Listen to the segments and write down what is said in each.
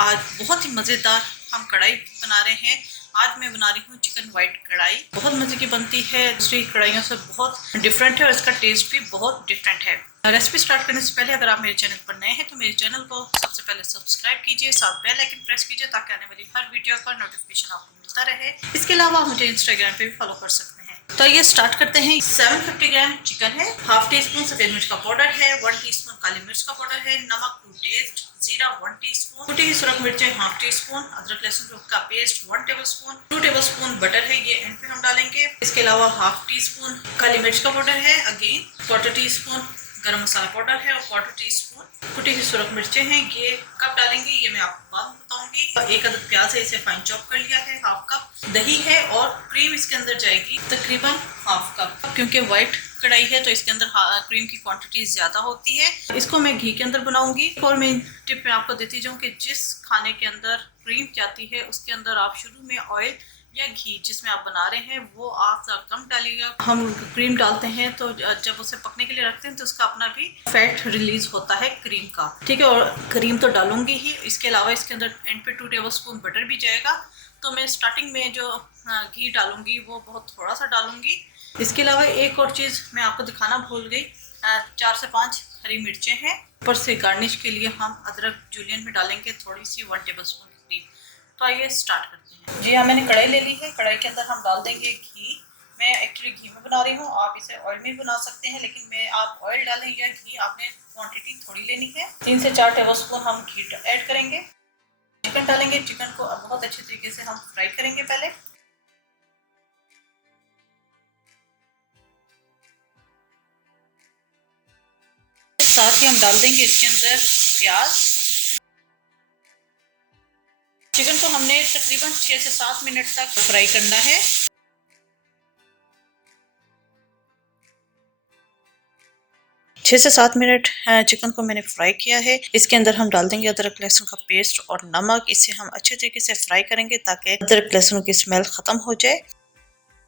आज बहुत ही मज़ेदार हम कढ़ाई बना रहे हैं। आज मैं बना रही हूँ चिकन वाइट कढ़ाई। बहुत मज़े की बनती है, दूसरी कढ़ाइयों से बहुत डिफरेंट है और इसका टेस्ट भी बहुत डिफरेंट है। रेसिपी स्टार्ट करने से पहले अगर आप मेरे चैनल पर नए हैं तो मेरे चैनल को सबसे पहले सब्सक्राइब कीजिए, साथ बेल आइकन प्रेस कीजिए ताकि आने वाली हर वीडियो का नोटिफिकेशन आपको मिलता रहे। इसके अलावा आप मुझे इंस्टाग्राम पे भी फॉलो कर सकते हैं। तो ये स्टार्ट करते हैं। 750 ग्राम चिकन है, हाफ टी स्पून सफेद मिर्च का पाउडर है, 1 टीस्पून काली मिर्च का पाउडर है, नमक टू टेस्ट, जीरा 1 टीस्पून, कुटी हुई सुरख मिर्चें हाफ टी स्पून, अदरक लहसुन का पेस्ट 1 टेबलस्पून, 2 टेबलस्पून बटर है, ये एंड पे हम डालेंगे। इसके अलावा हाफ टी स्पून काली मिर्च का पाउडर है, अगेन 1/4 टीस्पून गरम मसाला पाउडर है और 1/4 टीस्पून कुटी हुई सुरख मिर्चें हैं। ये कब डालेंगे ये मैं आपको बाद में बताऊंगी। 1 अदद प्याज है, इसे फाइन चॉप कर लिया है, हाफ कप दही है और क्रीम इसके अंदर जाएगी तकरीबन हाफ कप। क्योंकि व्हाइट कढ़ाई है तो इसके अंदर क्रीम की क्वांटिटी ज़्यादा होती है। इसको मैं घी के अंदर बनाऊंगी। और मैं टिप में आपको देती जाऊँ कि जिस खाने के अंदर क्रीम जाती है उसके अंदर आप शुरू में ऑयल या घी जिसमें आप बना रहे हैं वो आप कम डालिएगा। हम क्रीम डालते हैं तो जब उसे पकने के लिए रखते हैं तो उसका अपना भी फैट रिलीज होता है क्रीम का, ठीक है। और क्रीम तो डालूंगी ही, इसके अलावा इसके अंदर एंड पे 2 टेबलस्पून बटर भी जाएगा। तो मैं स्टार्टिंग में जो घी डालूंगी वो बहुत थोड़ा सा डालूंगी। इसके अलावा एक और चीज़ मैं आपको दिखाना भूल गई, 4 से 5 हरी मिर्चें हैं। ऊपर से गार्निश के लिए हम अदरक जूलियन में डालेंगे थोड़ी सी 1 टेबलस्पून क्रीम। तो आइए स्टार्ट करते हैं। जी हाँ, मैंने कढ़ाई ले ली है। कढ़ाई के अंदर हम डाल देंगे घी। मैं एक्चुअली घी में बना रही हूँ, आप इसे ऑयल में भी बना सकते हैं, लेकिन मैं आप ऑयल डालें या घी आपने क्वांटिटी थोड़ी लेनी है। 3 से 4 टेबलस्पून हम घी ऐड करेंगे। चिकन डालेंगे। चिकन को बहुत अच्छे तरीके से हम फ्राई करेंगे पहले। साथ ही हम डाल देंगे इसके अंदर प्याज। चिकन को हमने तकरीबन 6 से 7 मिनट तक फ्राई करना है। छः से 7 मिनट चिकन को मैंने फ्राई किया है। इसके अंदर हम डाल देंगे अदरक लहसुन का पेस्ट और नमक। इसे हम अच्छे तरीके से फ्राई करेंगे ताकि अदरक लहसुन की स्मेल ख़त्म हो जाए।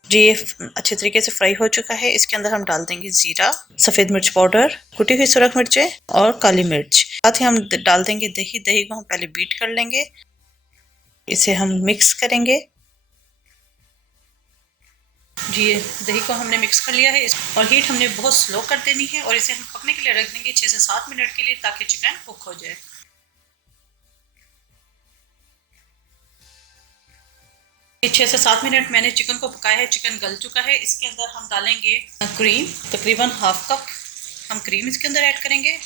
जी, ये अच्छे तरीके से फ्राई हो चुका है। इसके अंदर हम डाल देंगे जीरा, सफ़ेद मिर्च पाउडर, कुटी हुई सुरख मिर्चें और काली मिर्च। साथ ही हम डाल देंगे दही। दही को हम पहले बीट कर लेंगे। इसे हम मिक्स करेंगे। जी, दही को हमने मिक्स कर लिया है और हीट हमने बहुत स्लो कर देनी है और इसे हम पकने के लिए रख देंगे 6 से 7 मिनट के लिए ताकि चिकन कुक हो जाए। 6 से 7 मिनट मैंने चिकन को पकाया है। चिकन गल चुका है। इसके अंदर हम डालेंगे क्रीम, तकरीबन हाफ कप हम क्रीम इसके अंदर ऐड करेंगे।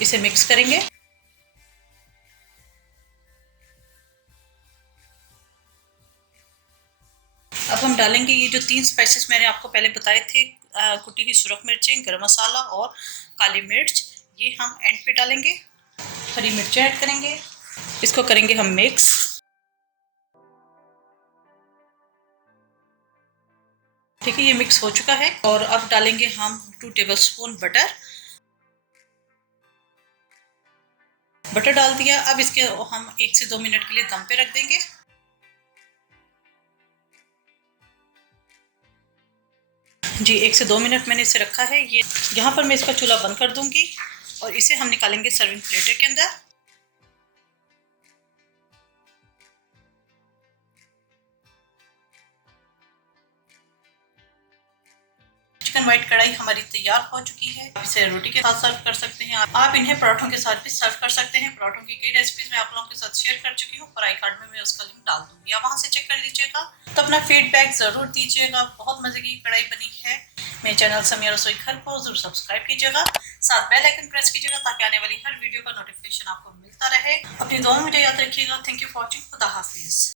इसे मिक्स करेंगे। अब हम डालेंगे ये जो 3 स्पाइसेस मैंने आपको पहले बताए थे, कुटी हुई सुरख मिर्चें, गरम मसाला और काली मिर्च, ये हम एंड पे डालेंगे। हरी मिर्चें ऐड करेंगे। इसको करेंगे हम मिक्स। ठीक है, ये मिक्स हो चुका है और अब डालेंगे हम 2 टेबलस्पून बटर। बटर डाल दिया। अब इसके हम 1 से 2 मिनट के लिए दम पे रख देंगे। जी, 1 से 2 मिनट मैंने इसे रखा है। ये यहाँ पर मैं इसका चूल्हा बंद कर दूंगी और इसे हम निकालेंगे सर्विंग प्लेट के अंदर। चिकन वाइट कढ़ाई हमारी तैयार हो चुकी है। आप इसे रोटी के साथ सर्व कर सकते हैं। आप इन्हें पराठों के साथ भी सर्व कर सकते हैं। पराठों की कई रेसिपीज मैं आप लोगों के साथ शेयर कर चुकी हूँ। पर आई कार्ड में मैं उसका लिंक डाल दूंगी, आप वहां से चेक कर लीजिएगा। तो अपना फीडबैक जरूर दीजिएगा। बहुत मजे की कढ़ाई बनी है। मेरे चैनल समिया रसोई घर को जरूर सब्सक्राइब कीजिएगा, साथ बेल आइकन प्रेस कीजिएगा ताकि आने वाली हर वीडियो का नोटिफिकेशन आपको मिलता रहे। अपनी दुआ में मुझे याद रखिएगा। Thank you for watching. खुदा हाफिज।